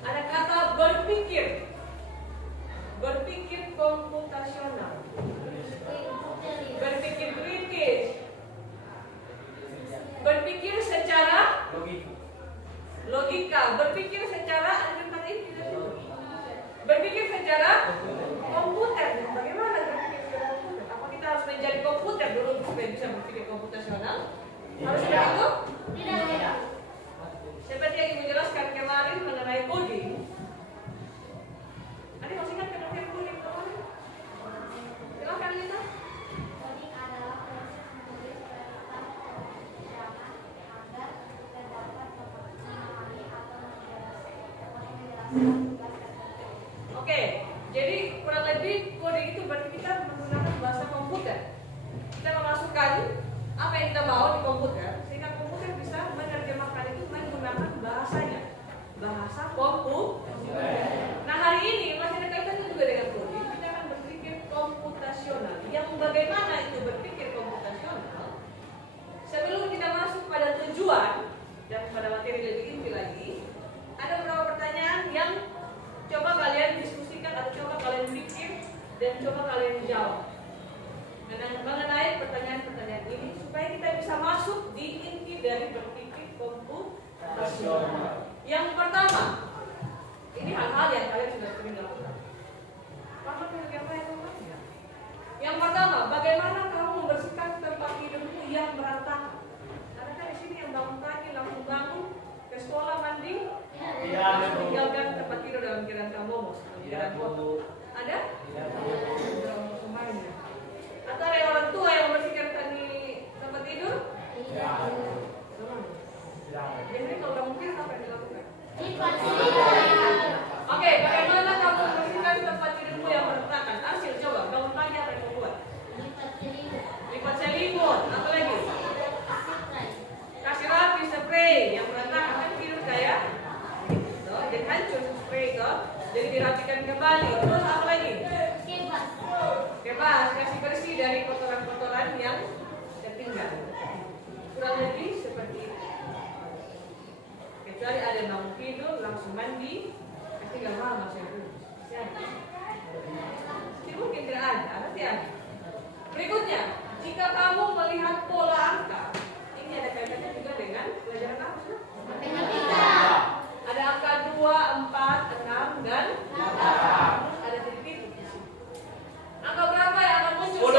Ada kata berpikir. komputasional. Berpikir kritis. Berpikir secara logika. Berpikir secara berpikir secara komputer. Bagaimana berpikir secara komputer? Apa kita harus menjadi komputer dulu supaya bisa berpikir komputasional? Harus begitu? Tidak. Seperti yang Ibu jelaskan kemarin mengenai coding. Ada masih ingat pengertian coding kemarin? Silakan Lita. Coding adalah proses menulis perkataan keterangan agar kita dapat memahami atau menjelaskan tugas tertentu. Oke, jadi kurang lebih coding itu berarti kita menggunakan bahasa komputer. Kita memasukkan apa yang kita mau di komputer, sehingga komputer bisa menerjemahkan itu menggunakan bahasanya, bahasa komputer. Nah hari ini masih ada kaitannya juga dengan coding. Kita akan berpikir komputasional. Yang bagaimana itu berpikir komputasional? Sebelum kita masuk pada tujuan dan pada materi lebih inti lagi, ada beberapa pertanyaan yang coba kalian diskusikan atau coba kalian pikir dan coba kalian jawab mengenai pertanyaan-pertanyaan ini supaya kita bisa masuk di inti dari berpikir komputasional. Yang pertama, ini hal-hal yang kalian sudah sering lakukan. Paham apa yang lakukan? Yang pertama, bagaimana kamu membersihkan tempat tidurmu yang berantakan? Karena kan di sini yang bangun pagi langsung bangun ke sekolah mandi, tinggalkan tempat tidur dalam kiraan kamu, kiraan foto. Ada? Dalam semuanya. Atau ada orang tua yang membersihkan tempat tidur? Jadi kalau kamu kira apa yang dilakukan? Oke, bagaimana kamu membersihkan tempat tidurmu yang berantakan? Arsil, coba bangun pagi apa yang kamu buat? Lipat selimut. Apa lagi? Kasih rapi spray yang berantakan kan tidur kayak gitu. Jadi hancur spray itu. Jadi dirapikan kembali. Terus apa lagi? Kebas, kasih bersih dari kotoran-kotoran yang tertinggal. Kurang lebih seperti itu. Kecuali ada bangun tidur, langsung mandi, pasti gak mau masih ada. Ini mungkin tidak ada tidak. Berikutnya, jika kamu melihat pola angka, ini ada kaitannya juga dengan pelajaran apa sih? Matematika. Ada angka 2, 4, 6, dan 8. Ada titik-titik di sini. Angka berapa yang akan muncul? 10.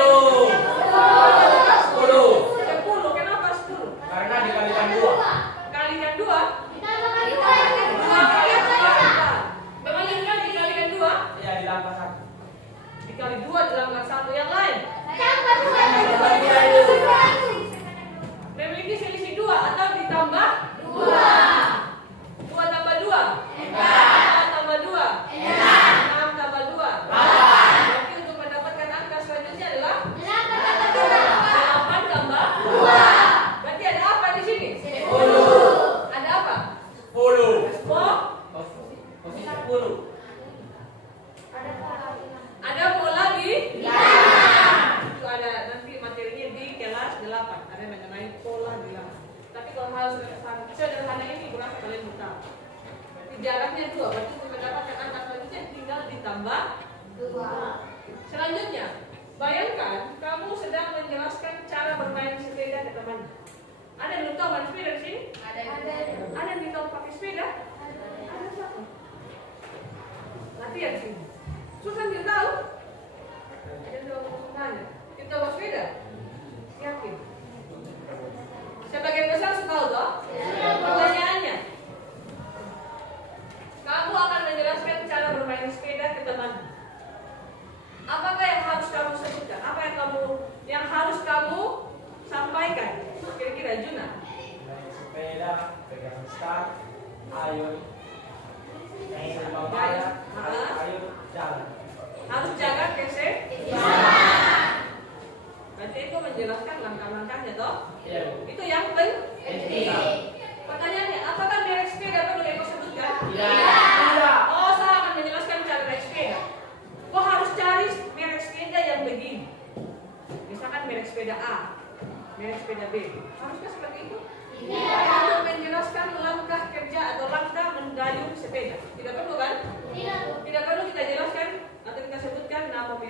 Kenapa 10? Karena dikalikan 2. Kalikan 2? Memang juga dikalikan 2? Iya, ditambah 1. Dikali 2 ditambah 1. Yang lain? Memiliki selisih 2 atau ditambah 2. 2 tambah 2? 4 tambah 2? 6 tambah 2? Berarti untuk mendapatkan angka selanjutnya adalah 8 tambah 2. Berarti ada apa di sini? 10. Ada apa? 10. Posisi 10. Ada pola di? Itu ada nanti materinya di kelas 8. Ada mengenai pola di 8. Tapi kalau hal sederhana ini berapa kalian buta? Berarti jaraknya 2. Berarti untuk mendapatkan angka selanjutnya tinggal ditambah 2. Selanjutnya, bayangkan kamu sedang menjelaskan cara bermain sepeda ke teman. Ada yang belum tahu main sepeda di sini? Ada yang belum tahu pakai sepeda? Ada siapa? Latihan sini. Susah tidak tahu? Ada yang tahu semuanya. Kita bawa sepeda? Yakin? Sebagian besar suka tahu toh? Pertanyaannya, kamu akan menjelaskan cara bermain sepeda ke teman. Apakah yang harus kamu sebutkan? Apa yang harus kamu sampaikan? Kira-kira Juna? Naik sepeda, pegang start, ayo. Naik ayo jalan. Harus jaga kesehatan. Berarti itu menjelaskan langkah-langkahnya toh? Iya. Itu yang penting. Pertanyaannya, apakah merek sepeda perlu yang kau sebutkan? Tidak. Oh, saya akan menjelaskan cara merek sepeda. Kau harus cari merek sepeda yang begini. Misalkan merek sepeda A, merek sepeda B. Haruskah seperti itu? Untuk menjelaskan langkah kerja atau langkah mendayung sepeda. Tidak perlu kan? Tidak perlu kita jelaskan atau kita sebutkan nama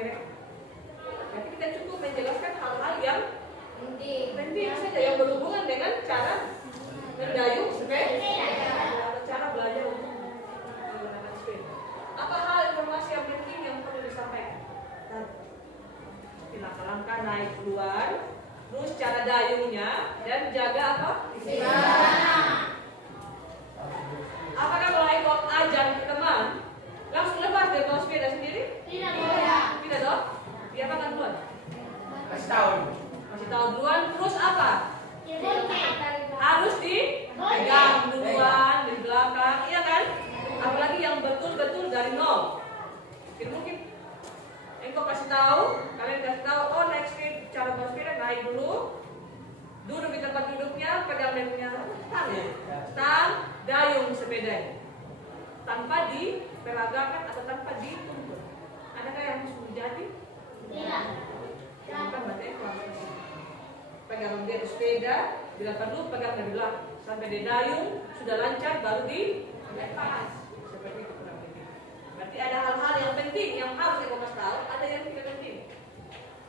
pegang dia punya stang ya, stang dayung sepeda tanpa diperagakan atau tanpa dituntun. Adakah yang sudah jadi? Tidak. Bukan berarti kurang spesifik. Pegang dia sepeda, bila perlu pegang dari belakang sampai di dayung sudah lancar baru dilepas. Seperti itu kurang lebih. Berarti ada hal-hal yang penting yang harus kita kasih tahu, ada yang tidak penting.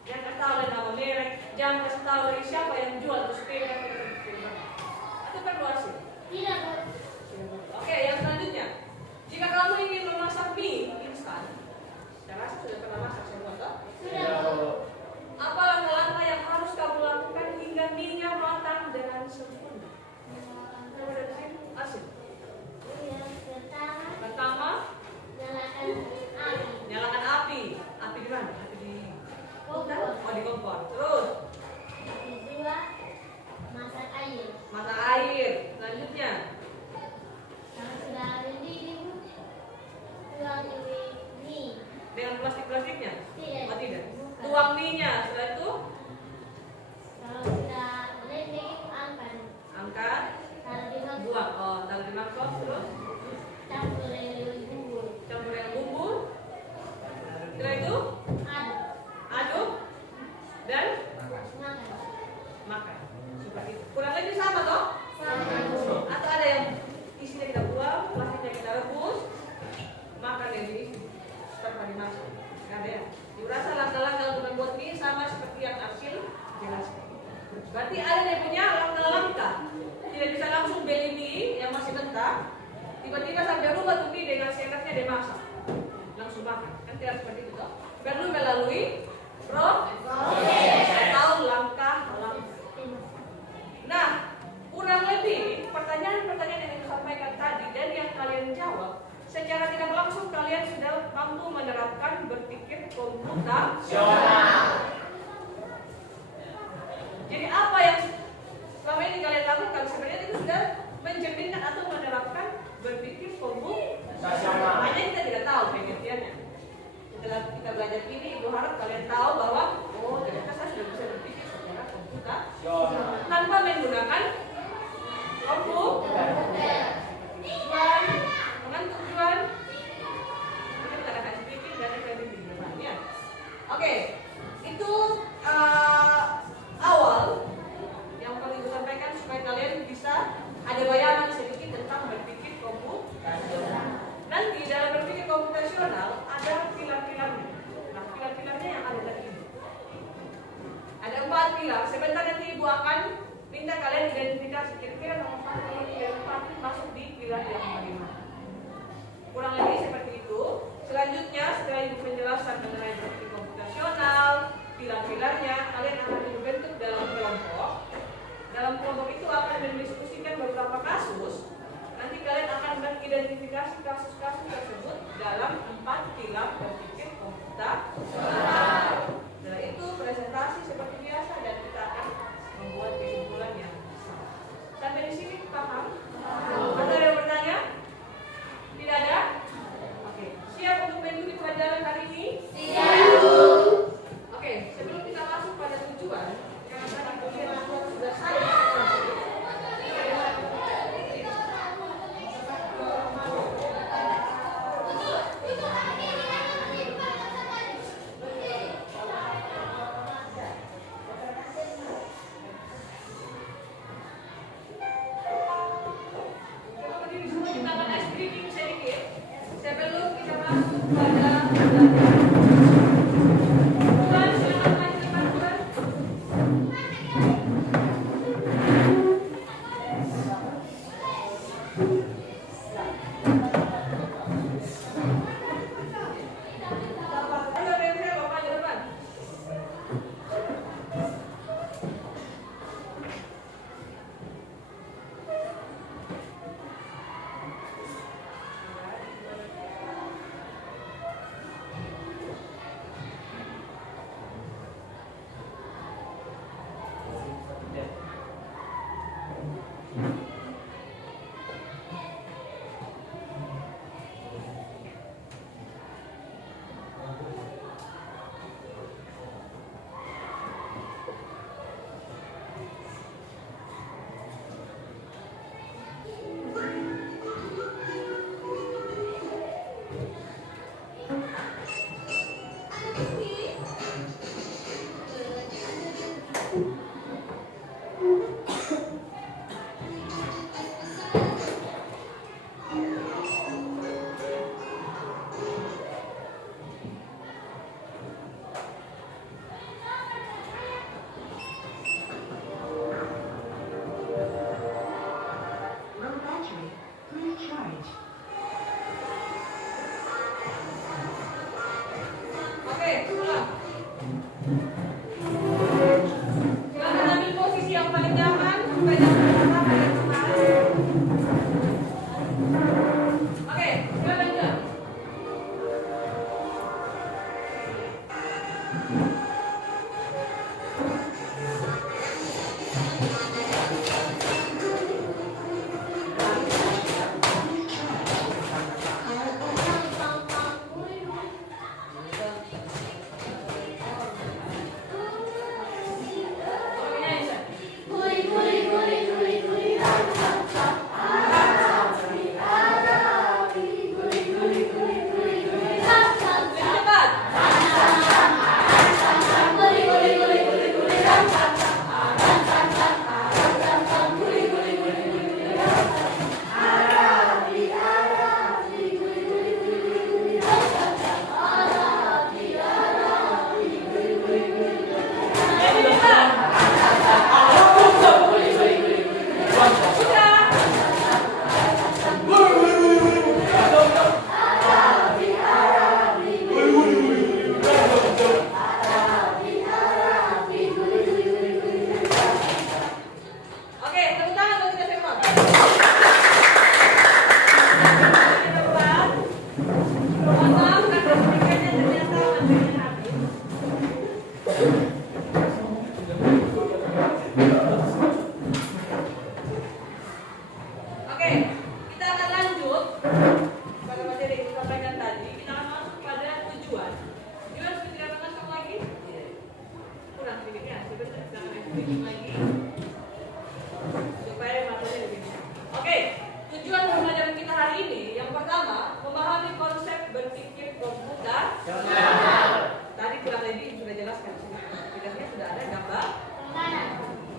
Jangan kasih tahu dari nama merek, jangan kasih tahu dari siapa yang jual itu sepeda. Atau perlu asing? Tidak. Oke, yang selanjutnya, jika kamu ingin memasak mie instan, saya rasa sudah pernah masak semua, toh? Sudah. Apa langkah-langkah yang harus kamu lakukan hingga mie-nya matang dengan sempurna? Coba dari sini, asin. Yang Pertama, nyalakan api. nyalakan api. Api di mana? Api di Kompor. Oh, di kompor. Terus, Kedua, masak air. masak air. Selanjutnya, Kalau sudah mendidih, tuang mie. dengan plastik-plastiknya? Tidak. Oh, tidak. Bukan. Tuang mie-nya. Setelah itu, Kalau sudah mendidih, angkat. angkat, Taruh di mangkok. buang. Oh, taruh di mangkok. Terus, Campur dengan bumbu. campur dengan bumbu. Setelah itu, Aduk. aduk dan Makan. makan. Seperti itu. Kurang lebih sama toh? Sama. Atau ada yang isinya kita buang, plastiknya kita rebus, makan yang diisi tanpa dimasak. Nggak ada ya? Dirasa langkah-langkah untuk membuat mie sama seperti yang Arsil jelaskan. Berarti ada yang punya langkah-langkah. Tidak bisa langsung beli mie yang masih mentah, tiba-tiba sampai rumah tuh mie dengan seenaknya dia masak, langsung makan. Kan tidak seperti itu toh? Perlu melalui proses atau langkah-langkah. Nah, kurang lebih pertanyaan-pertanyaan yang disampaikan tadi dan yang kalian jawab, secara tidak langsung kalian sudah mampu menerapkan berpikir komputasional. Jadi apa yang selama ini kalian lakukan sebenarnya itu sudah mencerminkan atau menerapkan berpikir komputasional. Hanya kita tidak tahu pengertiannya. Setelah kita belajar ini, Ibu harap kalian tahu bahwa oh ternyata saya sudah bisa berpikir secara komputasional tanpa menggunakan komputer. Tujuan, dengan tujuan kita akan kasih pikir dan kreatif di depan ya. Oke, itu awal yang perlu disampaikan supaya kalian bisa ada bayangan sedikit tentang berpikir komputasional. Nanti dalam berpikir komputasional ada pilar-pilarnya. Nah, pilar-pilarnya yang ada tadi ini. Ada 4 pilar. Sebentar nanti Ibu akan minta kalian identifikasi kira-kira nomor 1, nomor 3, nomor 4 masuk di pilar yang mana. Kurang lebih seperti itu. Selanjutnya setelah Ibu menjelaskan mengenai berpikir komputasional, pilar-pilarnya, kalian akan dibentuk dalam kelompok. Dalam kelompok itu akan mendiskusikan beberapa kasus. Nanti kalian akan mengidentifikasi kasus-kasus tersebut dalam 4 pilar berpikir komputasional. Setelah itu presentasi seperti biasa dan kita akan membuat kesimpulan yang sama. Sampai di sini paham? Ada yang bertanya? Tidak ada? Oke, siap untuk mengikuti pelajaran hari ini? Siap. Oke, sebelum kita masuk pada tujuan, karena tadi kuliah sudah saya. Sebelum kita masuk pada Tuan, silakan maju ke depan, Tuan. Ayo, Renze, Bapak di depan. pada materi yang kita sampaikan tadi, kita akan masuk pada tujuan. Tujuan seperti katakan kamu lagi? Kurang sedikitnya, sebenarnya kita akan sedikit lagi supaya materi lebih mudah. Oke, tujuan pembelajaran kita hari ini yang pertama memahami konsep berpikir komputasional. Tadi kurang lebih sudah jelaskan, tidaknya sudah ada gambar.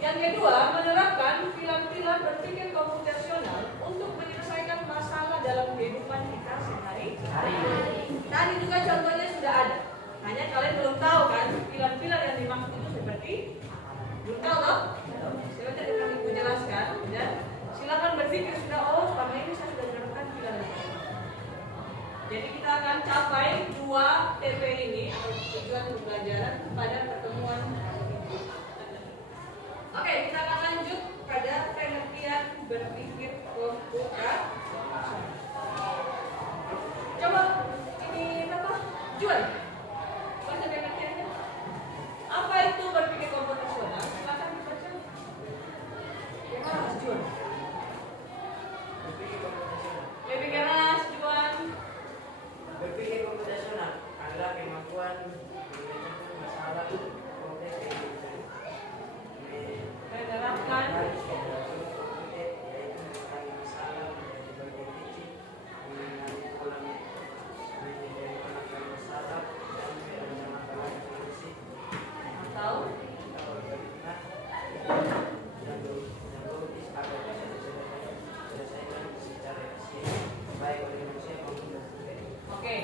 Yang kedua, menerapkan pilar-pilar berpikir komputasional untuk menyelesaikan masalah dalam kehidupan kita sehari-hari. Tadi juga contohnya sudah ada. Hanya kalian belum tahu kan pilar-pilar yang dimaksud itu seperti belum tahu loh. Sebentar kami jelaskan dan silakan berpikir sudah selama ini saya sudah menerapkan pilar. Jadi kita akan capai 2 TP ini atau tujuan pembelajaran pada pertemuan. Oke, kita akan lanjut pada pengertian berpikir komputer. Coba ini apa? Jual. Baca pengertiannya. Apa itu berpikir komputasional? Silakan dibaca. Gimana Mas Juan? Berpikir komputasional. Lebih keras, Juan. Berpikir komputasional adalah kemampuan memecahkan masalah kompleks kehidupan. Menerapkan atau oke.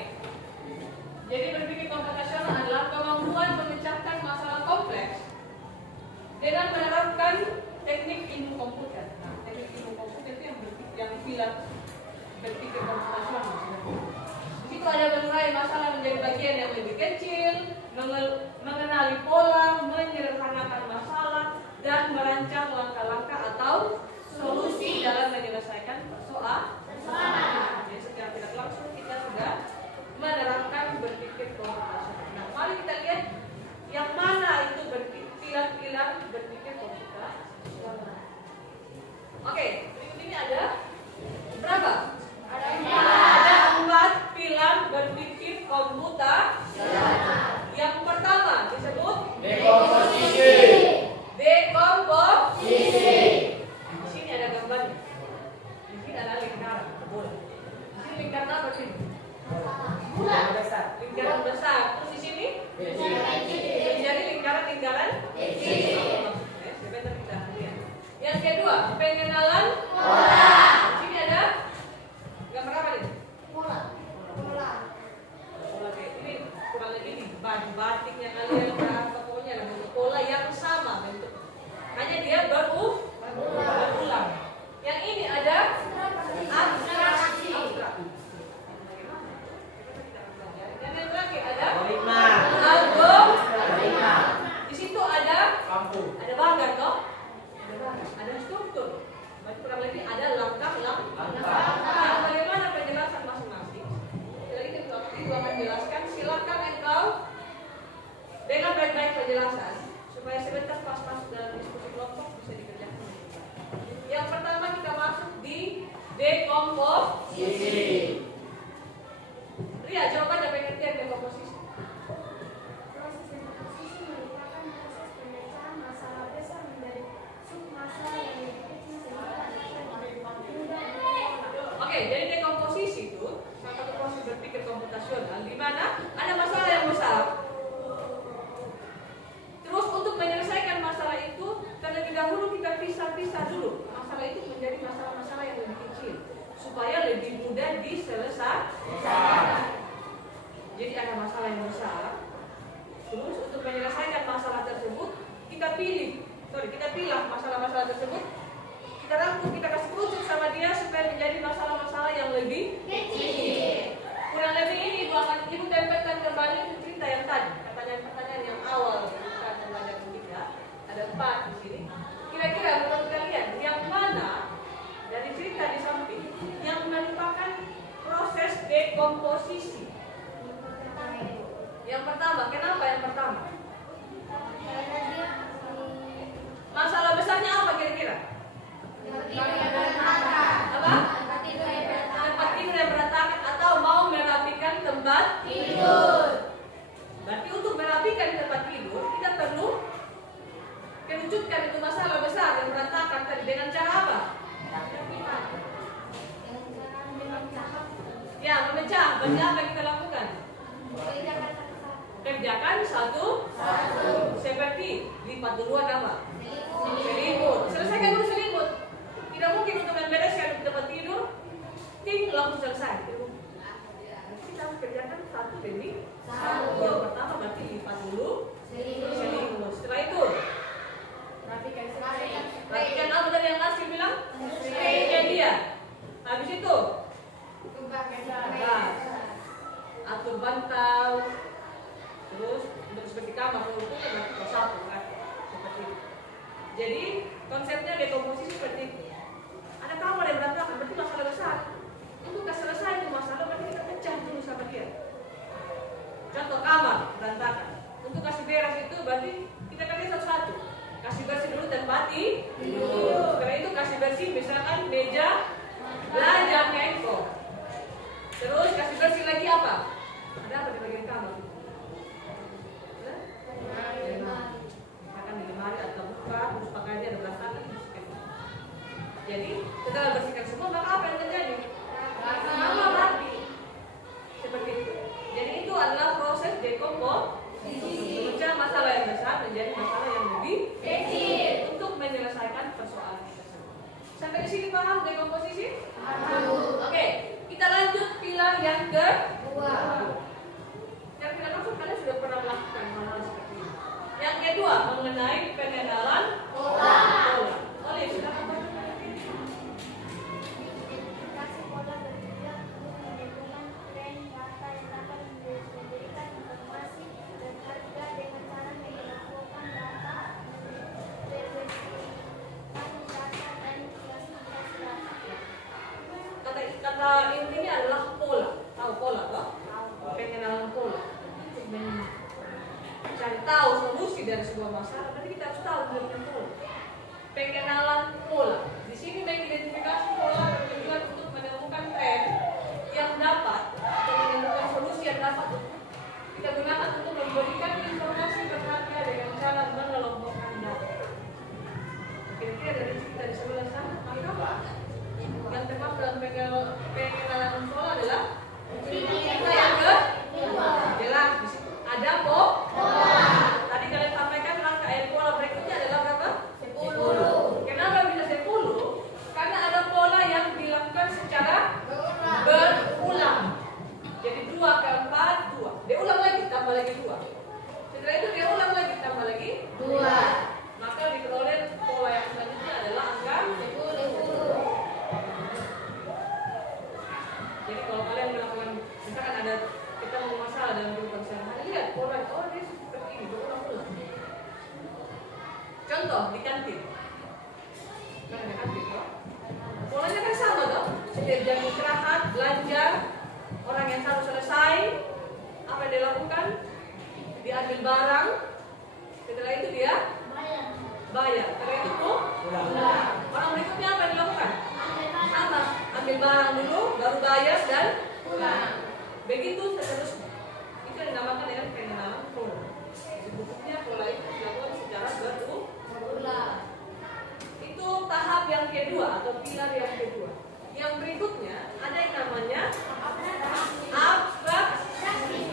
Jadi berpikir komputasional adalah kemampuan memecahkan masalah kompleks dengan menerapkan teknik ilmu komputer. Nah, teknik ilmu komputer itu yang pilar berpikir komputasional. Di situ ada mengurai masalah menjadi bagian yang lebih kecil, mengenali pola, menyederhanakan masalah, dan merancang langkah-langkah atau solusi dalam menyelesaikan persoalan. Jadi secara tidak langsung kita sudah menerapkan berpikir komputasional. Nah, mari kita lihat yang mana itu pilar-pilar berpikir komputasional. Oke, berikut ini ada berapa? Ada 4 pilar berpikir komputasional. Yang pertama disebut dekomposisi. Dekomposisi. Di sini ada gambarnya. Di sini ada lingkaran bola. Di sini lingkaran apa sih? Lingkaran besar. Terus di sini menjadi lingkaran-lingkaran kecil. Sebentar kita lihat. Yang kedua, pengenalan pola. Di sini ada gambar apa ini? Pola. Oke, ini kurang lebih di batik yang kalian pokoknya ada bentuk pola yang sama bentuk. Hanya dia berulang. Yang ini ada abstraksi. Yang terakhir ada algoritma. Di situ ada banggar toh? Ada struktur. Berarti kurang lebih ada langkah-langkah. Nah, bagaimana penjelasan masing-masing? Jadi kita akan jelaskan. Silakan engkau dengan baik-baik penjelasan supaya sebentar pas masuk dalam diskusi kelompok bisa dikerjakan. Yang pertama kita masuk di dekomposisi. Ria, jawaban ada pengertian dekomposisi. Proses dekomposisi merupakan proses pemecahan masalah besar menjadi submasalah yang lebih kecil sehingga dapat mudah. Oke, jadi dekomposisi itu salah satu proses berpikir komputasional di mana ada masalah yang besar. Terus untuk menyelesaikan masalah itu terlebih dahulu kita pisah-pisah dulu masalah itu menjadi masalah-masalah yang lebih kecil supaya lebih mudah diselesaikan. Jadi ada masalah yang besar. Terus untuk menyelesaikan masalah tersebut kita pilih masalah-masalah tersebut. Kita rangkum, kita kasih kerucut sama dia supaya menjadi masalah-masalah yang lebih kecil. Kurang lebih ini Ibu tempelkan kembali cerita yang tadi, pertanyaan-pertanyaan yang awal kita pembelajaran kita. Ada 4 di sini. Kira-kira menurut kalian yang mana dari cerita di samping yang merupakan proses dekomposisi? Yang pertama, kenapa yang pertama? Masalah besarnya apa kira-kira? Apa? Tempat tidur yang mecah. Berarti apa yang kita lakukan? Kerjakan satu. Seperti lipat duluan apa? Selimut. Selesaikan dulu selimut. Tidak mungkin untuk membereskan di tempat tidur, ting langsung selesai. Kita harus kerjakan satu demi satu. Yang pertama berarti lipat dulu selimut. Setelah itu rapikan apa tadi yang Nasir bilang? Spraynya dia. Habis itu atur bantal. Terus untuk seperti kamar itu berarti sapu kan? Seperti itu. Jadi konsepnya dekomposisi seperti itu. Ada kamar yang berantakan, berarti masalah besar. Untuk selesai itu masalah, berarti kita pecah dulu sama dia. Contoh kamar berantakan. Untuk kasih beres itu berarti kita kerja satu-satu. Kasih bersih dulu tempat tidur. Setelah itu kasih bersih misalkan meja belajar handphone. Terus kasih bersih lagi apa? Ada apa di bagian kamar? Misalkan di lemari atau buka, terus pakaiannya ada berantakan. Jadi setelah bersihkan semua, maka apa yang terjadi? Sama rapi. Seperti itu. Jadi itu adalah proses dekomposisi. Memecah masalah yang besar menjadi masalah yang lebih kecil untuk menyelesaikan persoalan tersebut. Sampai di sini paham dekomposisi? Oke, kita lanjut pilar yang kedua. Yang tidak maksud kalian sudah pernah melakukan hal seperti ini. Yang kedua mengenai pengenalan pola. Oleh silakan. Identifikasi pola bertujuan untuk menentukan tren data yang dapat memberikan informasi dan harga dengan cara melakukan data, berdasarkan data dan klasifikasi data. Kata intinya adalah pola. Tahu pola toh? Pengenalan pola. Mencari tahu solusi dari sebuah masalah, tapi kita harus tahu dengan pola. Pengenalan pola. Di sini mengidentifikasi pola bertujuan untuk menemukan tren yang dapat atau menemukan solusi yang dapat kita gunakan untuk memberikan informasi berharga dengan cara mengelompokkan data. Kira-kira dari kita di sebelah sana, maka yang termasuk dalam pengenalan pola adalah kita yang kedua. Jelas di situ ada pola. Tadi kalian sampaikan rangkaian pola berikutnya adalah berapa? 10. Kenapa bisa 10? Karena ada pola yang dilakukan secara berulang. Jadi 2 ke 4, 2. Dia ulang lagi, tambah lagi 2. Setelah itu dia ulang lagi, tambah lagi 2. Maka diperoleh pola yang selanjutnya adalah angka 10. Jadi kalau kalian melakukan, misalkan ada kita mau masalah dalam kehidupan sehari-hari, lihat pola, oh dia seperti ini, berulang-ulang. Contoh di kantin. Nah, di kantin toh. Polanya kan sama toh. Setiap jam istirahat, belanja, orang yang harus selesai, apa yang dilakukan? Diambil barang. Setelah itu dia bayar. Setelah itu pulang. Orang berikutnya apa yang dilakukan? Sama, ambil barang dulu, baru bayar dan pulang. Begitu seterusnya. Itu yang dinamakan dengan pengenalan pola. Sebetulnya pola itu dilakukan secara berulang. Itu tahap yang kedua atau pilar yang kedua. Yang berikutnya ada yang namanya abstraksi.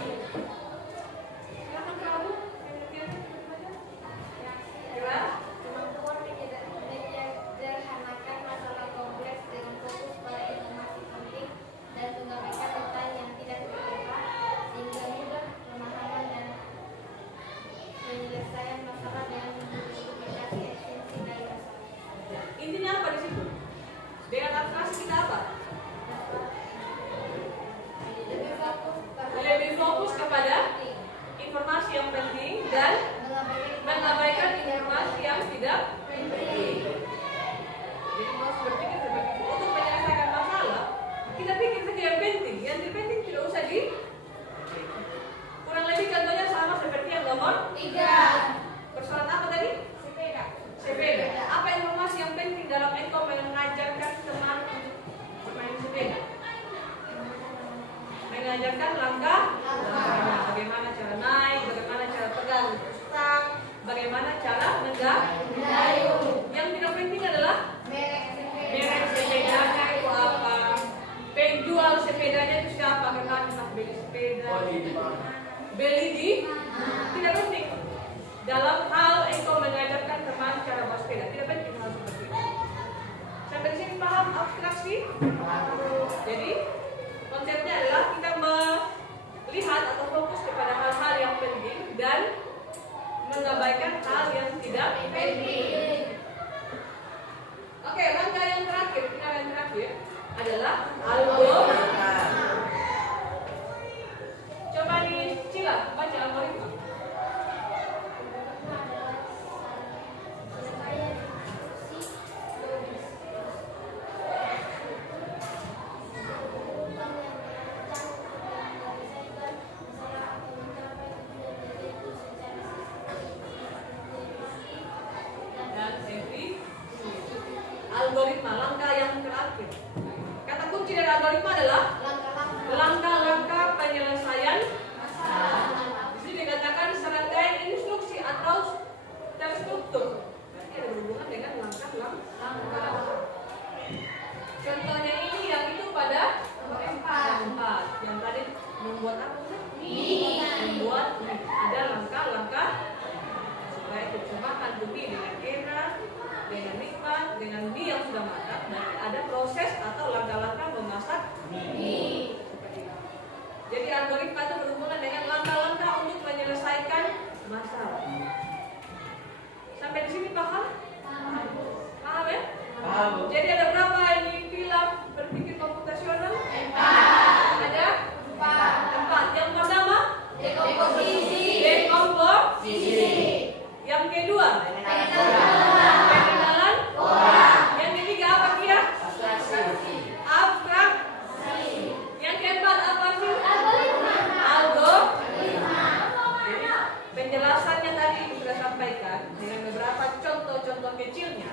Silakan kamu pengertiannya seperti apa? Kemampuan menyederhanakan masalah kompleks dengan fokus pada informasi penting dan mengabaikan detail yang tidak terlihat sehingga mudah pemahaman dan penyelesaian masalah dengan mengidentifikasi esensi dari masalah. Intinya apa di situ? Dengan abstraksi kita apa? Lebih fokus kepada informasi yang penting dan mengabaikan informasi yang tidak penting. Jadi mau berpikir seperti itu. Untuk menyelesaikan masalah, kita pikir saja yang penting. Yang terpenting tidak usah di. Kurang lebih contohnya sama seperti yang nomor 3. Persoalan apa tadi? Sepeda. Apa informasi yang penting dalam engkau mengajarkan teman untuk bermain sepeda? Mengajarkan langkah, bagaimana cara naik, bagaimana cara pegang stang, bagaimana cara mendayung. Yang tidak penting adalah merek sepedanya itu apa, penjual jual sepedanya itu siapa? Kakak bisa beli sepeda. Beli di tidak penting. Dalam hal engkau mengajarkan teman cara bawa sepeda, tidak penting hal seperti itu. Sampai di sini paham abstraksi? Jadi konsepnya adalah kita melihat atau fokus kepada hal-hal yang penting dan mengabaikan hal yang tidak penting. Oke, langkah yang terakhir, adalah algoritma. Coba nih, Cila, baca algoritma. Algoritma, langkah yang terakhir. Kata kunci dari algoritma adalah langkah-langkah penyelesaian masalah. Di sini dikatakan serangkaian instruksi atau terstruktur. Berarti ada berhubungan dengan langkah-langkah. Contohnya ini yang itu pada nomor 4. Yang tadi membuat apa? Membuat ada langkah-langkah supaya kita makan bumi dengan enak, dengan nikmat, dengan mie yang sudah matang. Nanti ada proses atau langkah-langkah memasak mie. Jadi algoritma itu berhubungan dengan langkah-langkah untuk menyelesaikan masalah. Sampai di sini paham? Paham ya? Paham. Jadi ada berapa ini pilar berpikir komputasional? 4. Ada 4. Yang pertama dekomposisi. Yang kedua pengenalan. Yang ketiga apa dia? Abstrak. Yang keempat apa sih? Algoritma. Jadi penjelasannya tadi sudah sampaikan dengan beberapa contoh-contoh kecilnya.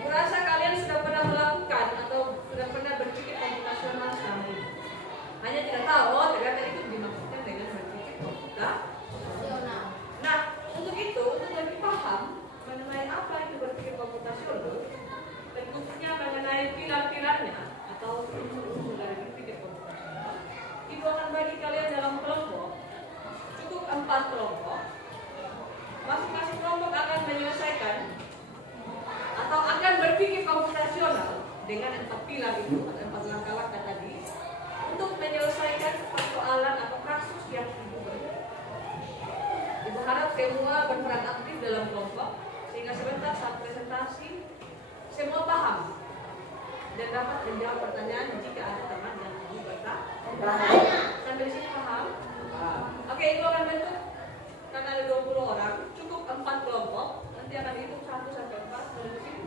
Aku rasa kalian sudah pernah melakukan atau sudah pernah berpikir komputasional selama ini. Hanya tidak tahu, oh ternyata itu dimaksudkan dengan berpikir komputasional. Nah, untuk itu, untuk lebih paham mengenai apa itu berpikir komputasional, dan khususnya mengenai pilar-pilarnya atau unsur-unsur dari berpikir komputasional, Ibu akan bagi kalian dalam kelompok, cukup 4 kelompok. Masing-masing kelompok akan menyelesaikan atau akan berpikir komputasional dengan 4 pilar itu atau 4 langkah-langkah tadi untuk menyelesaikan persoalan atau kasus yang Ibu beri. Ibu harap semua berperan aktif dalam kelompok sehingga sebentar saat presentasi semua paham dan dapat menjawab pertanyaan jika ada teman yang ingin bertanya. Sampai di sini paham? Oke, Ibu akan bentuk karena ada 20 orang, cukup 4 kelompok. Nanti akan dihitung 1 sampai 4. Dari sini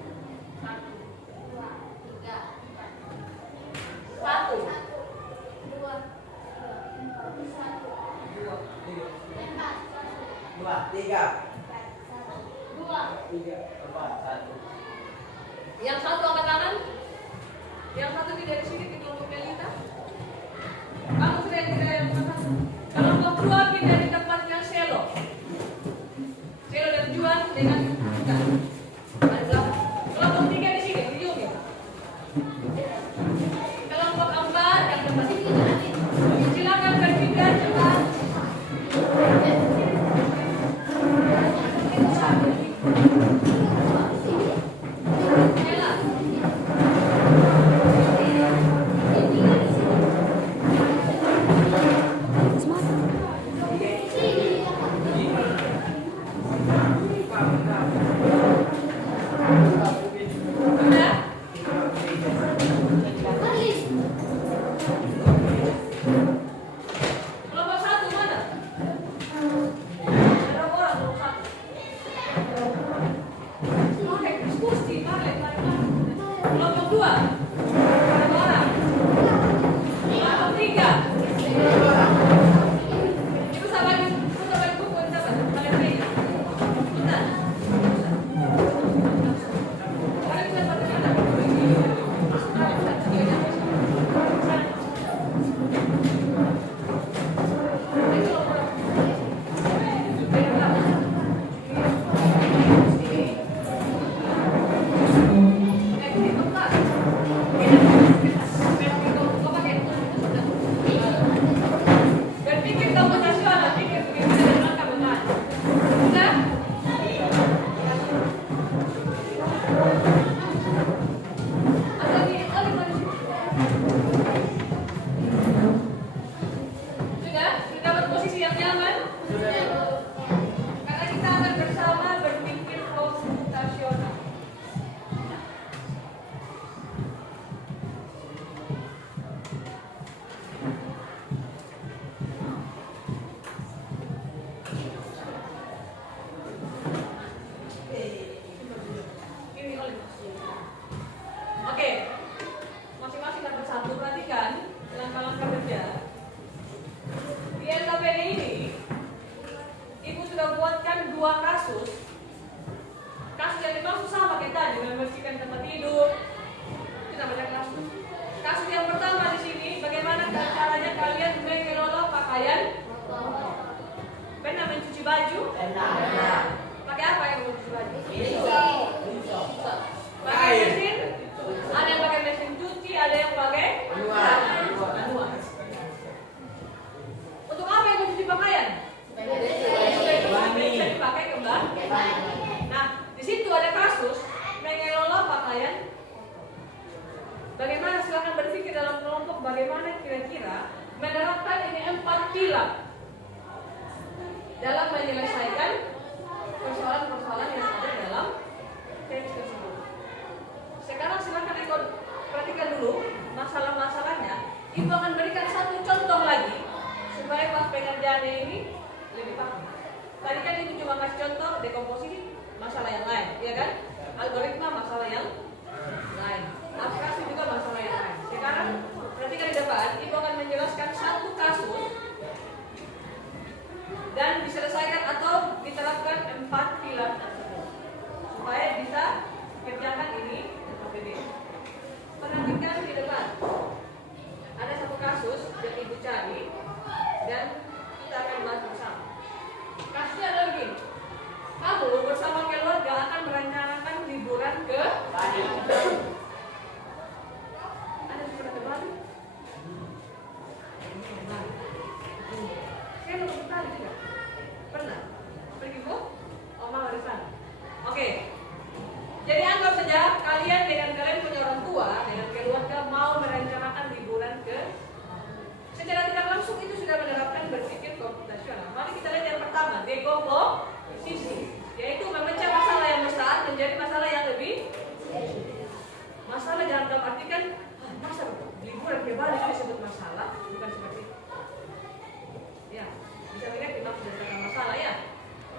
1, 2, 3, 4. 1, 2, 3, 4, 1. Yang satu angkat tangan, yang satu tidak di sini di kelompok Melita. Kamu sudah tidak yang angkat. Kelompok 2 pindah di tempatnya Selo. Selo dan Juan dengan kita. Ada belakang. Kelompok 3 di sini, di ujung. Kelompok 4 yang tempat ini. Silakan berpindah cepat. Ella. pakaian? Pernah mencuci baju? Pernah. Pakai apa yang mencuci baju? Bisa. Pakai mesin? Ada yang pakai mesin cuci, ada yang pakai manual. Untuk apa yang mencuci pakaian? Bisa dipakai kembali. Nah, di situ ada kasus mengelola pakaian. Bagaimana, silakan berpikir dalam kelompok bagaimana kira-kira menerapkan ini 4 pilar dalam menyelesaikan persoalan-persoalan yang ada dalam teks tersebut. Sekarang silakan ikut perhatikan dulu masalah-masalahnya. Ibu akan berikan satu contoh lagi supaya pas pengerjaannya ini lebih paham. Tadi kan itu cuma kasih contoh dekomposisi masalah yang lain, ya kan? Algoritma masalah yang lain. Abstraksi juga masalah yang lain. Sekarang perhatikan di depan, ibu akan menjelaskan satu kasus dan diselesaikan atau diterapkan 4 pilar tersebut supaya bisa kerjakan ini APD. Perhatikan di depan, ada satu kasus yang ibu cari dan kita akan bahas bersama. Kasusnya adalah begini, kamu bersama keluarga akan merencanakan liburan ke Bali. Ada yang pernah ke Bali? Saya belum ke Bali juga. Pernah? Pergi Bu? Oma dari sana. Oke. Jadi anggap saja kalian punya orang tua dengan keluarga mau merencanakan liburan ke. Secara tidak langsung itu sudah menerapkan berpikir komputasional. Mari kita lihat yang pertama, dekomposisi, yaitu memecah masalah yang besar menjadi masalah yang lebih. Masalah dalam arti kan masa liburan ke Bali itu disebut masalah, bukan seperti itu. Ya, bisa lihat dimaksud dengan masalah ya,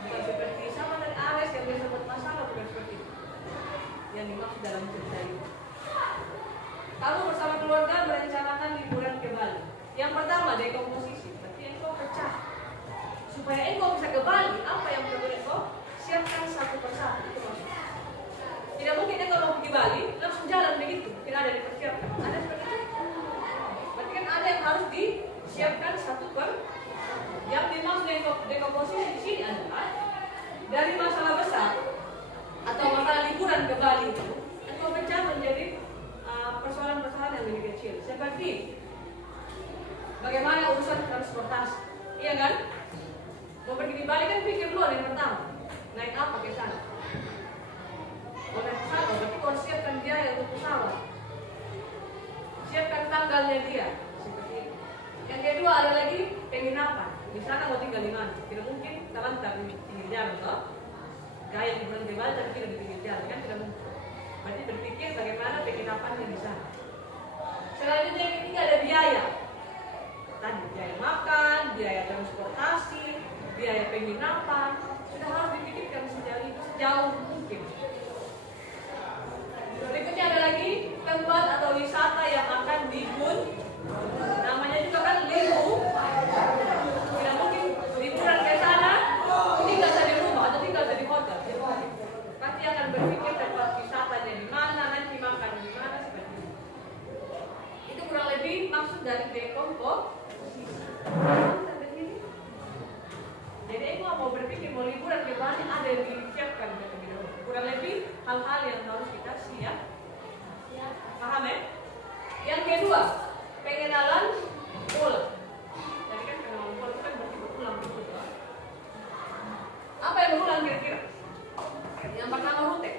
bukan seperti sama dari Ares yang disebut masalah, bukan seperti itu. Yang dimaksud dalam cerita itu. Kamu bersama keluarga merencanakan liburan ke Bali. Yang pertama dekomposisi, berarti engkau pecah. Supaya engkau bisa ke Bali, apa yang perlu engkau siapkan satu persatu, itu maksudnya. Tidak mungkin engkau mau pergi Bali langsung jalan begitu, tidak ada dipersiapkan. Ada seperti itu. Berarti kan ada yang harus disiapkan satu per. Yang dimaksud dekomposisi di sini adalah dari masalah besar atau masalah liburan ke Bali itu, engkau pecah menjadi persoalan-persoalan yang lebih kecil. Seperti bagaimana urusan transportasi, iya kan? Mau pergi di Bali kan pikir dulu yang pertama, naik apa ke sana? Mau naik pesawat, berarti kau siapkan biaya untuk pesawat, siapkan tanggalnya dia, seperti itu. Yang kedua ada lagi penginapan. Di sana mau tinggal di mana? Tidak mungkin terlantar di pinggir jalan, toh? Gaya liburan ke Bali tapi tidak di pinggir jalan, kan tidak mungkin. Berarti berpikir bagaimana penginapannya di sana. Selanjutnya yang ketiga ada biaya. Tadi biaya makan, biaya transportasi, biaya penginapan, sudah harus dipikirkan sejauh mungkin. Berikutnya ada lagi tempat atau wisata yang akan dikunjungi. Namanya juga kan liburan. Tidak mungkin liburan ke sana, tinggal di rumah atau tinggal di hotel. Pasti akan berpikir tempat wisatanya di mana, nanti makan di mana, seperti itu. Itu kurang lebih maksud dari dekomposisi. Jadi aku mau berpikir mau liburan ke Bali ada yang disiapkan terlebih dahulu. Kurang lebih hal-hal yang harus kita siap. Paham ya? Yang kedua, pengenalan pola. Jadi kan pengenalan pola itu kan berarti berulang gitu. Apa yang berulang kira-kira? Yang pertama rute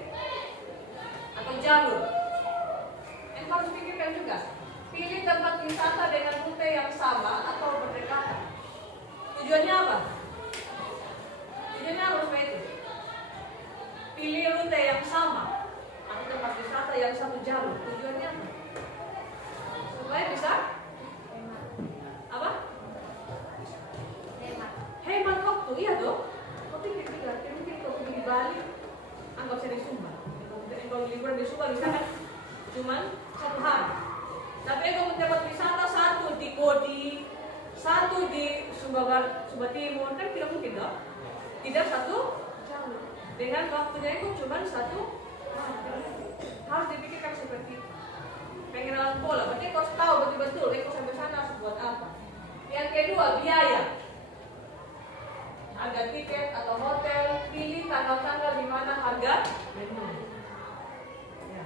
atau jalur. Yang harus pikirkan juga. Pilih tempat wisata dengan rute yang sama atau berdekatan. Tujuannya apa? Tujuannya apa supaya itu? Pilih rute yang sama atau tempat wisata yang satu jalur. Tujuannya apa? Supaya bisa apa? Hemat waktu, iya dong. Kau pikir-pikir, mungkin kau pergi di Bali, anggap saya di Sumba. Kalau liburan di Sumba misalkan cuma 1 hari. Tapi kalau tempat wisata satu di Kodi, satu di Sumba Timur, kan tidak mungkin dong. Tidak satu jalur. Dengan waktunya itu cuma 1 hari. Harus dipikirkan seperti itu. Pengenalan pola, berarti kau tahu betul-betul kau sampai sana harus buat apa. Yang kedua, biaya. tiket atau hotel, pilih tanggal-tanggal di mana harga menurun. Ya.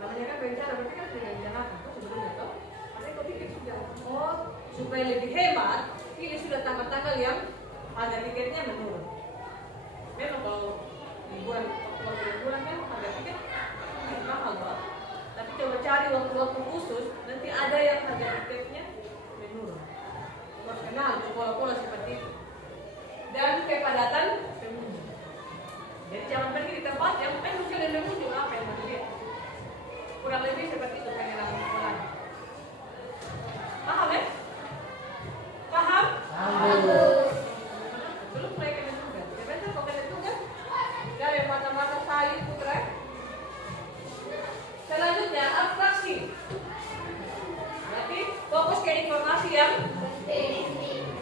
Namanya kan rencana, berarti kan sudah direncanakan kok sebelumnya toh. Makanya kau pikir sudah, oh supaya lebih hemat, pilih sudah tanggal-tanggal yang harga tiketnya menurun. Memang kalau liburan kan harga tiket mahal Pak. Tapi coba cari waktu-waktu khusus, nanti ada yang harga tiketnya menurun. Harus kenal pola-pola seperti itu. Dan kepadatan pengunjung. Jadi jangan pergi di tempat yang penuh dengan pengunjung, apa yang mau dilihat. Kurang lebih seperti itu pengenalan sekolah. Paham ya? Paham? Belum mulai kena tugas. Sebentar kau kena tugas dari mata-mata saya putra. Selanjutnya abstraksi. Berarti fokus ke informasi yang penting.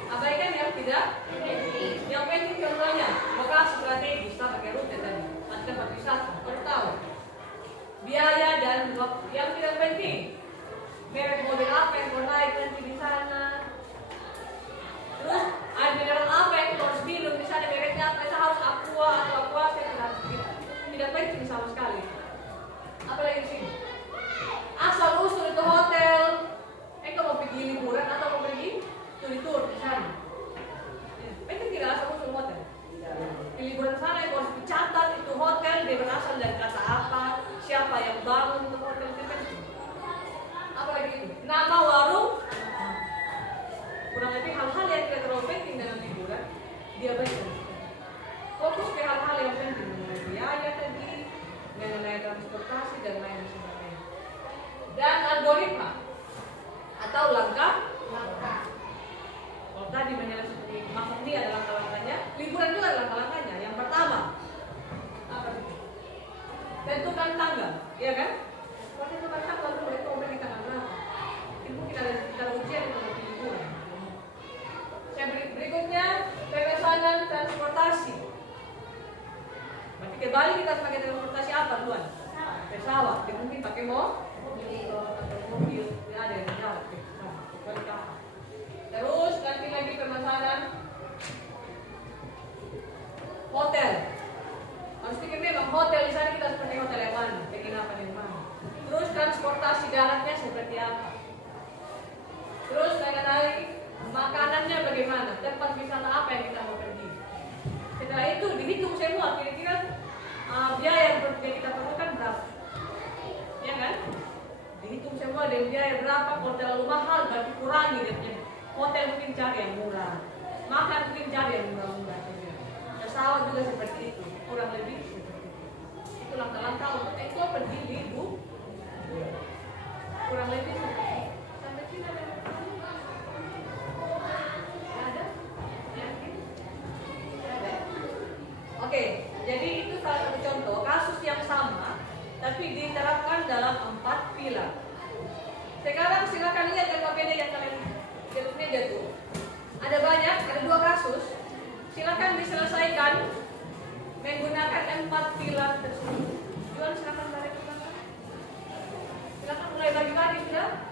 Abaikan yang tidak penting. Yang penting contohnya lokasi strategis pakai rute tadi. Ada tempat wisata, perlu tahu. Biaya dan waktu yang tidak penting. Merek mobil apa yang kau naik nanti di sana. Terus air mineral apa yang kau harus minum di sana, mereknya apa? Itu harus aqua atau aqua tidak penting sama sekali. Apalagi di sini. Asal usul itu hotel. Kau mau pergi liburan atau mau pergi tur di sana. Penting tidak asal usul hotel. Di liburan sana kau harus dicatat itu hotel dia berasal dari kata apa, siapa yang bangun untuk hotel itu penting. Apalagi itu nama warung. Kurang lebih hal-hal yang tidak terlalu penting dalam liburan dia baca. Fokus ke hal-hal yang penting mengenai biaya tadi, mengenai transportasi dan lain sebagainya. Dan algoritma atau langkah. Kalau tadi menjelaskan seperti maksud ini adalah langkah-langkahnya, liburan juga adalah langkah-langkahnya. Yang pertama, apa itu? Tentukan tanggal, ya kan? Kalau tentukan tanggal dulu itu mau pergi tanggal berapa? Mungkin ada ujian untuk liburan. Yang berikutnya pemesanan transportasi. Berarti ke Bali kita pakai transportasi apa tuan? Pesawat. Kita mungkin pakai mobil. Ya ada yang jauh. Terus nanti lagi pemesanan hotel. Harus pikir memang hotel di sana kita harus pakai hotel yang mana, penginapan yang mana. Terus transportasi daratnya seperti apa. Terus mengenai makanannya bagaimana, tempat wisata apa yang kita mau pergi. Setelah itu dihitung semua kira-kira biaya yang kita perlukan berapa, ya kan? Dihitung semua dan biaya berapa. Kalau terlalu mahal berarti kurangi dia. Hotel mungkin cari yang murah, makan mungkin cari yang murah-murah. Pesawat juga seperti itu, kurang lebih seperti itu. Itu langkah-langkah untuk engkau pergi libur. Kurang lebih seperti itu. Sampai sini ada yang ada? Yakin? Ada. Oke, jadi itu salah satu contoh kasus yang sama, tapi diterapkan dalam 4 pilar. Sekarang silakan lihat yang berbeda yang kalian lihat meja tuh. Ada banyak, ada 2 kasus. Silakan diselesaikan menggunakan 4 pilar tersebut. Jual silakan balik ke belakang. Silakan mulai bagi-bagi sudah.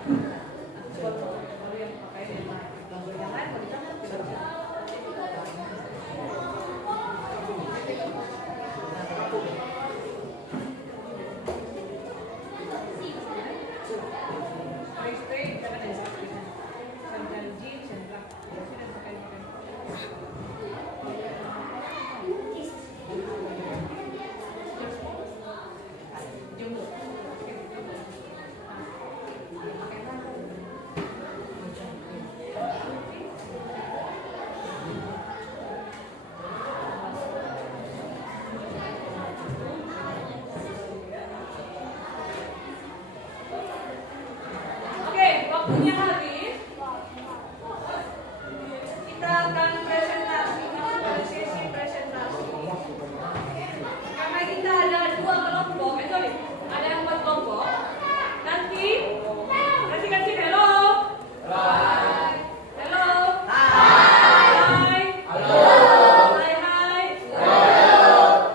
Nanti coba baru yang pakai yang lain. Gambar yang lain kalau di tangan tidak bisa. Spray jangan ada sandal jeans, sandal biasanya pakai. Jumbo. Oke, waktunya habis. Kita akan presentasi, masuk pada sesi presentasi. Karena kita ada 2 kelompok, sorry, ada 4 kelompok. Nanti kan sini, hello. Hai. Hello. Hai. Halo. Hai, hai. Halo.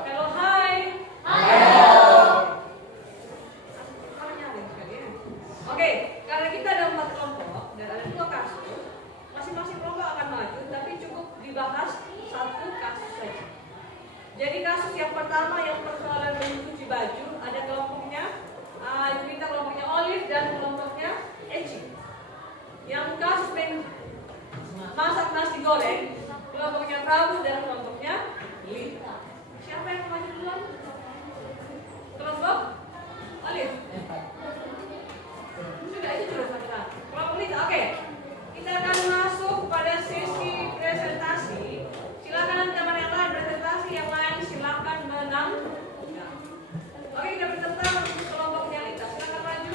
Hello, hai. Kamu nyaring sekali ya? Oke, karena kita ada 4 kelompok dan ada 2 kasus, masing-masing kelompok akan maju, tapi cukup dibahas 1 kasus saja. Jadi kasus yang pertama yang persoalan mencuci baju ada kelompoknya Ibu Minta, kelompoknya Olive dan kelompoknya Eci. Yang kasus masak nasi goreng kelompoknya Prabu dan kelompoknya Lita. Siapa yang maju duluan? Kelompok Olive. Sudah, itu sudah satu. Kelompok Lita, oke. Kita akan masuk pada sesi presentasi. Silakan nanti teman yang lain presentasi, yang lain silakan menang. Oke, kita bertentang untuk kelompoknya Lita. Silakan maju.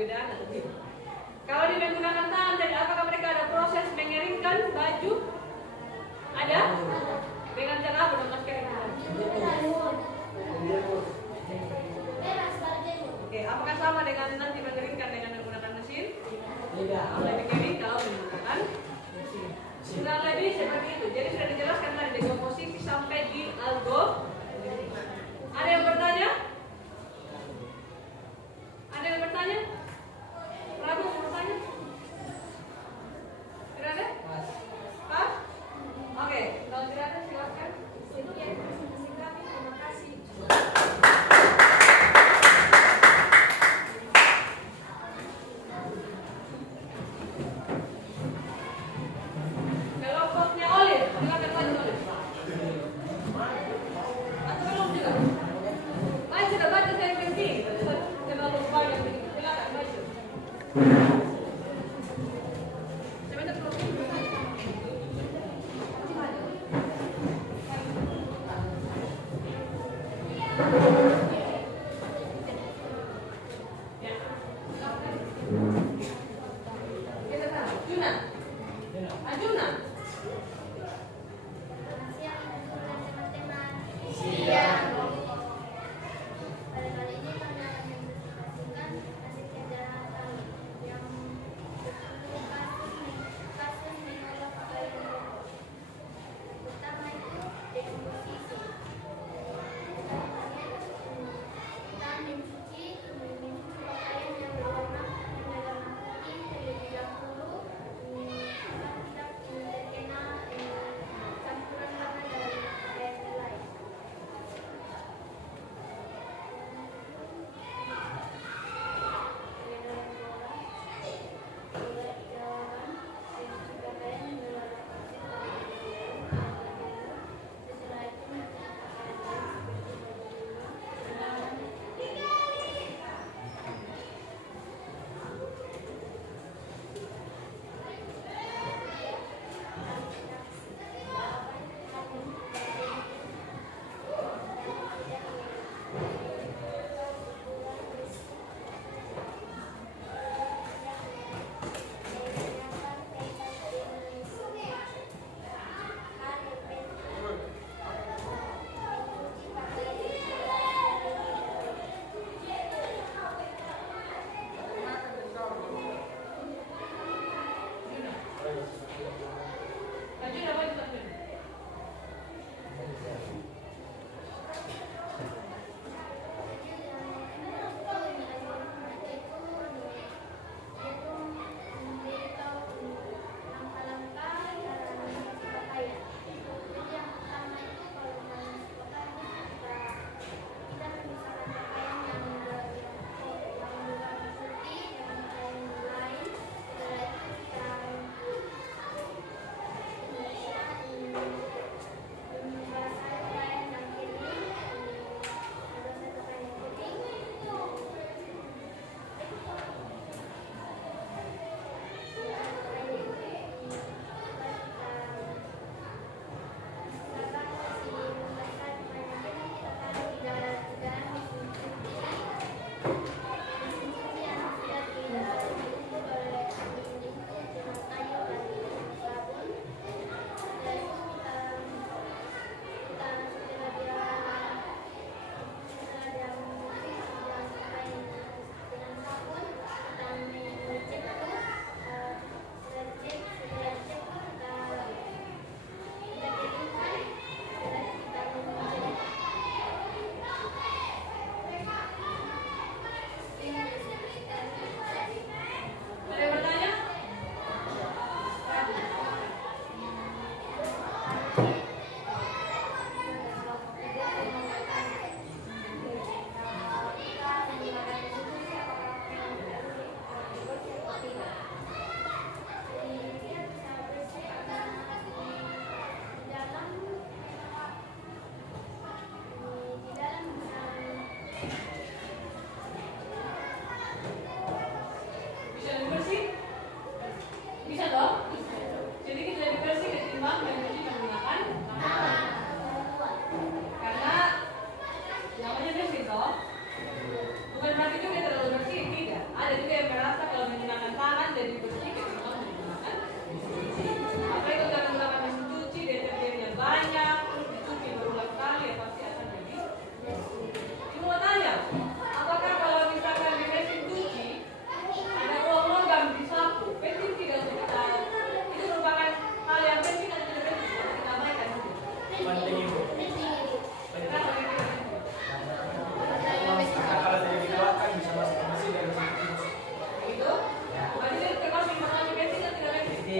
perbedaan atau tidak. Kalau dia menggunakan tangan, dan apakah mereka ada proses mengeringkan baju? Ada? Dengan cara apa dong Mas Kering? Oke, apakah sama dengan nanti mengeringkan dengan menggunakan mesin? Lebih kering kalau menggunakan mesin. Kurang lebih seperti itu. Jadi sudah dijelaskan tadi dari posisi sampai di algo. Ada yang bertanya? Ada yang bertanya? Ragu mau bertanya? Tidak ada? Pas? Oke, kalau tidak ada silakan. Sekian presentasi kami, terima kasih. Kelompoknya Olive, silakan maju Olive. Atau belum juga? Maju sudah baca saya penting. Terlalu banyak begitu. Silakan maju. Saya minta kelompok. Ya. Silakan. Kita tahu. Juna. Ajuna. Selamat siang, Ibu dan teman-teman. Siang. Pada kali ini kami akan mempresentasikan hasil kerja kami yang berjudul kasus menolak pakaian rokok. Pertama itu dekomposisi. Kita mencuci pakaian yang berwarna putih terlebih dahulu agar tidak terkena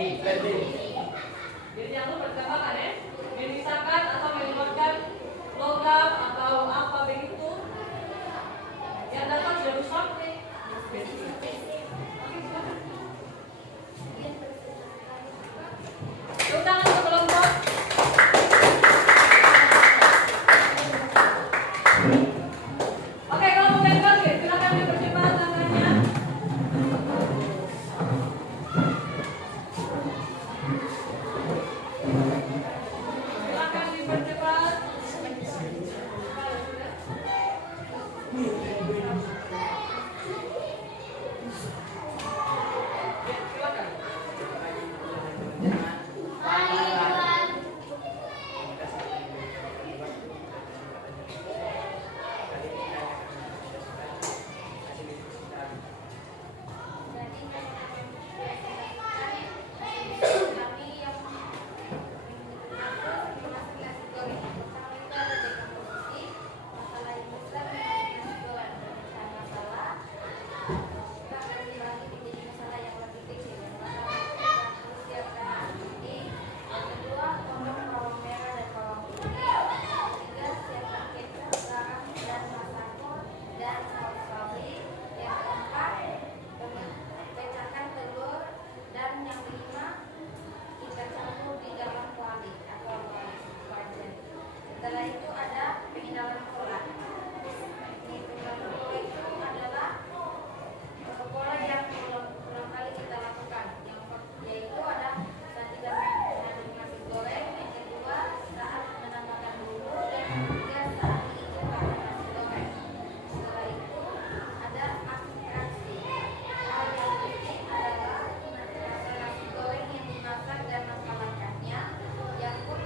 Jadi yang pertama kan memisahkan atau mengeluarkan logam atau apa begitu yang dapat sudah rusak. Tepuk tangan untuk kelompok. Oke, kalau mau bebas ya, silakan dipercepat tangannya. Silakan dipercepat. Setelah itu ada pengenalan pola. Pengenalan pola itu adalah pola yang berulang kali kita lakukan. Yaitu ada saat kita mengaduk nasi goreng, yang kedua saat menambahkan bumbu, dan yang ketiga saat menghidupkan nasi goreng. Setelah itu ada aksi-aksi. Hal yang penting adalah nasi goreng yang dimasak dan menghalalkannya. Yang pun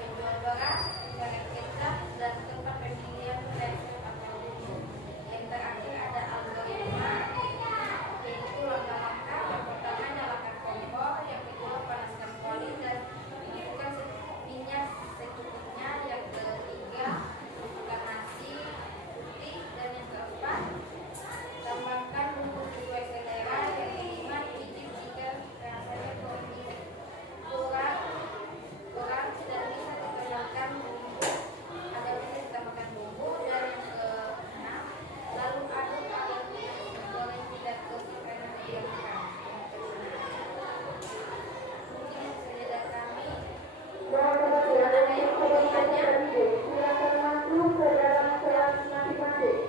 penjual beras, goreng kecap, dan tempat pemilihan resep atau bumbu. Yang terakhir ada algoritma, yaitu langkah-langkah. Yang pertama nyalakan kompor, yang kedua panaskan kuali dan masukkan minyak secukupnya. Yang ketiga masukkan nasi putih, dan yang keempat tambahkan bumbu sesuai selera. Yang kelima cicip jika rasanya kurang dan bisa ditambahkan bumbu, ada bisa ditambahkan bumbu. Dan yang keenam lalu aduk agar goreng tidak gosip karena didiamkan. Mungkin itu saja dari kami. Ada yang mau bertanya? Silakan masuk ke dalam kelas masing-masing.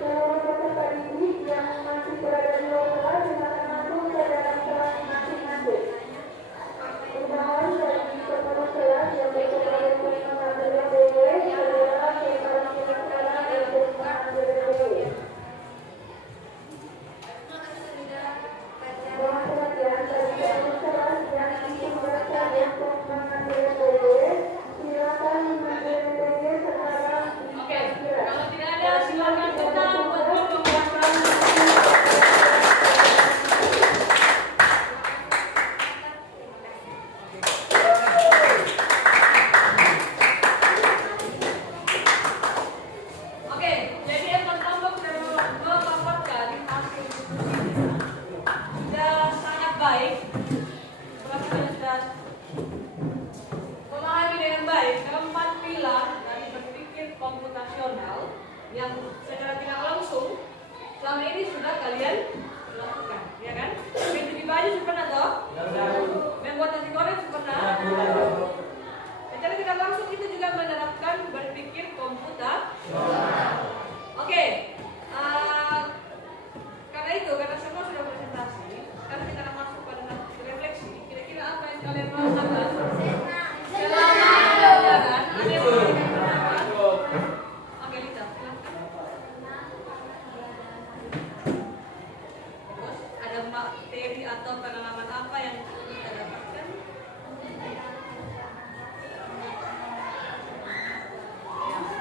Seluruh peserta didik yang masih berada di luar kelas silakan masuk ke dalam kelas masing-masing. Mohon dari pengurus kelas yang berkenan untuk mengambil BW, saudara sekarang silakan untuk mengambil BW. Mohon perhatian dari pengurus kelas yang ingin berkenan untuk mengambil BW, silakan mengambil BW sekarang. Oke, kalau tidak ada silakan kita untuk membuatkan. Oke, jadi yang pertama sudah memaparkan hasil diskusi sudah sangat baik. Pelaksana sudah memahami dengan baik keempat pilar dari berpikir komputasional yang secara tidak langsung selama ini sudah kalian lakukan, ya kan? Mencuci baju sudah pernah toh? Membuat nasi goreng sudah pernah? Secara tidak langsung itu juga menerapkan berpikir komputasional. Oke, karena semua sudah presentasi, sekarang kita akan masuk pada refleksi. Kira-kira apa yang kalian rasakan selama pelajaran? Ada yang mau dikatakan? Oke, Lita, silakan. Terus ada materi atau pengalaman apa yang kita dapatkan?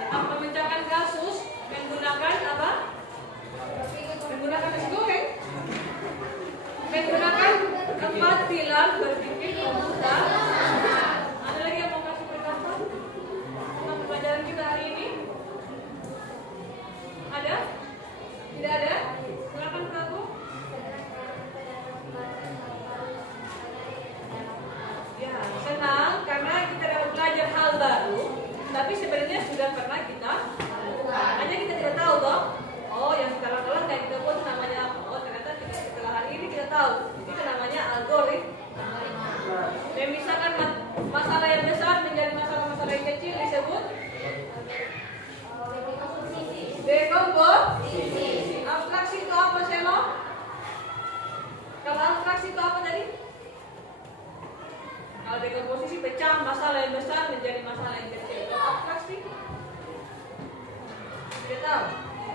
Dalam memecahkan kasus menggunakan apa? Menggunakan nasi goreng. Menggunakan empat pilar berpikir komputer. Ada lagi yang mau kasih pendapat tentang pelajaran kita hari ini? Ada? Tidak ada? Silakan Prabu. tapi sebenarnya sudah pernah kita lakukan. Hanya kita tidak tahu toh. Oh, yang sekarang kayak kita buat namanya apa? Oh, ternyata setelah hari ini kita tahu. Itu namanya algoritma. Dan misalkan masalah yang besar menjadi masalah-masalah yang kecil disebut dekomposisi. Abstraksi itu apa, Selo? Kalau abstraksi itu apa tadi? Kalau dekomposisi pecah masalah yang besar menjadi masalah yang kecil. Kalau abstraksi tidak tahu.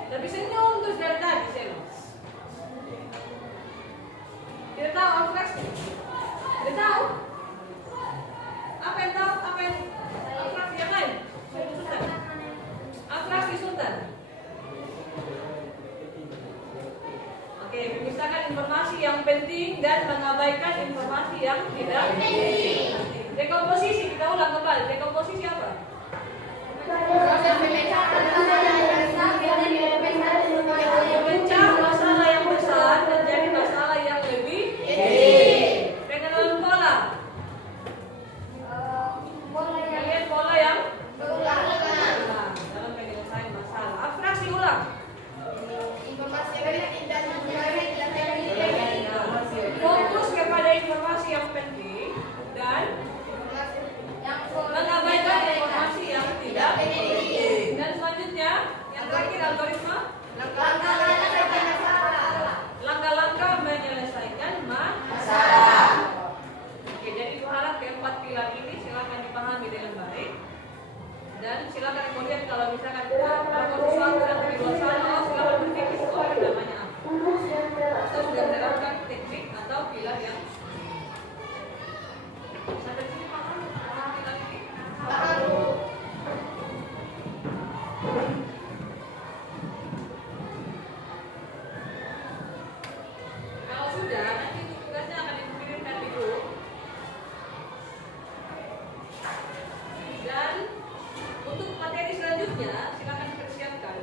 Tapi senyum terus dari tadi, Selo. Tidak tahu abstraksi? Tidak tahu? Apa yang tahu? Apa yang abstraksi yang lain? Sultan. Abstraksi Sultan. Oke, memisahkan informasi yang penting dan mengabaikan informasi yang tidak penting. Dekomposisi, kita ulang kembali. Dekomposisi apa? Memecah masalah yang besar menjadi masalah yang lebih kecil. Dengan pola. Kalian pola yang dalam penyelesaian masalah. Abstraksi ulang. Fokus kepada informasi yang penting dan mengabaikan informasi yang tidak penting. Dan selanjutnya, yang terakhir algoritma. Langkah-langkah menyelesaikan masalah. Oke, jadi berharap keempat pilar ini silakan dipahami dengan baik. Dan silakan kemudian kalau misalkan ada sesuatu yang di luar sana, silakan berpikir oh ini namanya apa. Kita sudah menerapkan teknik atau pilar yang sampai sini paham pilar ini? Kalau sudah, nanti tugasnya akan dikirimkan di grup. Dan untuk materi selanjutnya, silakan dipersiapkan.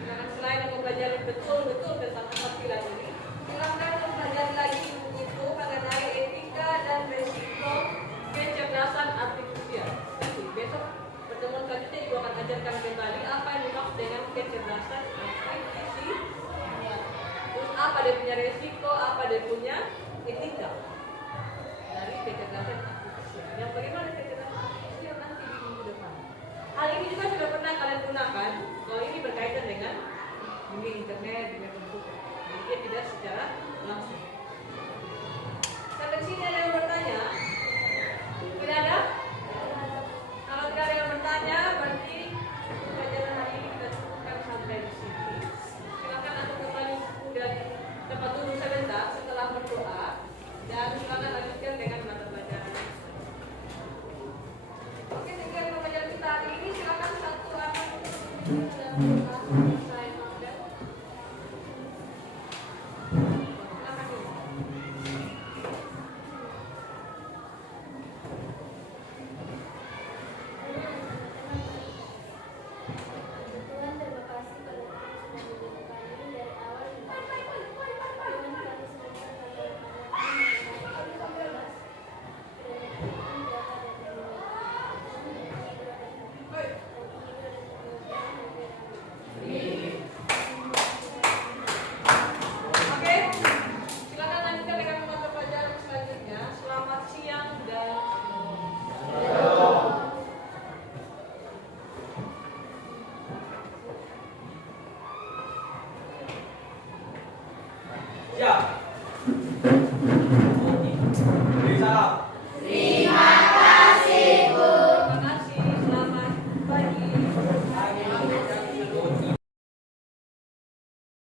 Silakan selain mempelajari betul-betul tentang empat pilar ini, silakan mempelajari lagi itu mengenai etika dan resiko kecerdasan artifisial. Nanti besok pertemuan selanjutnya ibu akan ajarkan kembali apa yang dimaksud dengan kecerdasan artifisial. Terus apa dia punya resiko, apa dia punya etika dari kecerdasan artifisial. Yang bagaimana kecerdasan artifisial nanti di minggu depan. Hal ini juga sudah pernah kalian gunakan kalau ini berkaitan dengan dunia internet, dunia komputer. Jadi dia tidak secara langsung. Sampai sini ada yang bertanya? Tidak ada? Kalau tidak ada yang bertanya, berarti pelajaran hari ini kita cukupkan sampai di sini. Silakan anda kembali dan tempat duduk sebentar setelah berdoa dan silakan lanjutkan dengan mata pelajaran. Oke, sehingga di pelajaran kita hari ini silakan satu anak dan saya model. Silakan dulu. Tuhan terima kasih pada Tuhan sudah menjaga kami dari awal hingga akhir. Tuhan kami Oke, silakan lanjutkan dengan mata pelajaran selanjutnya. Selamat siang dan Siap.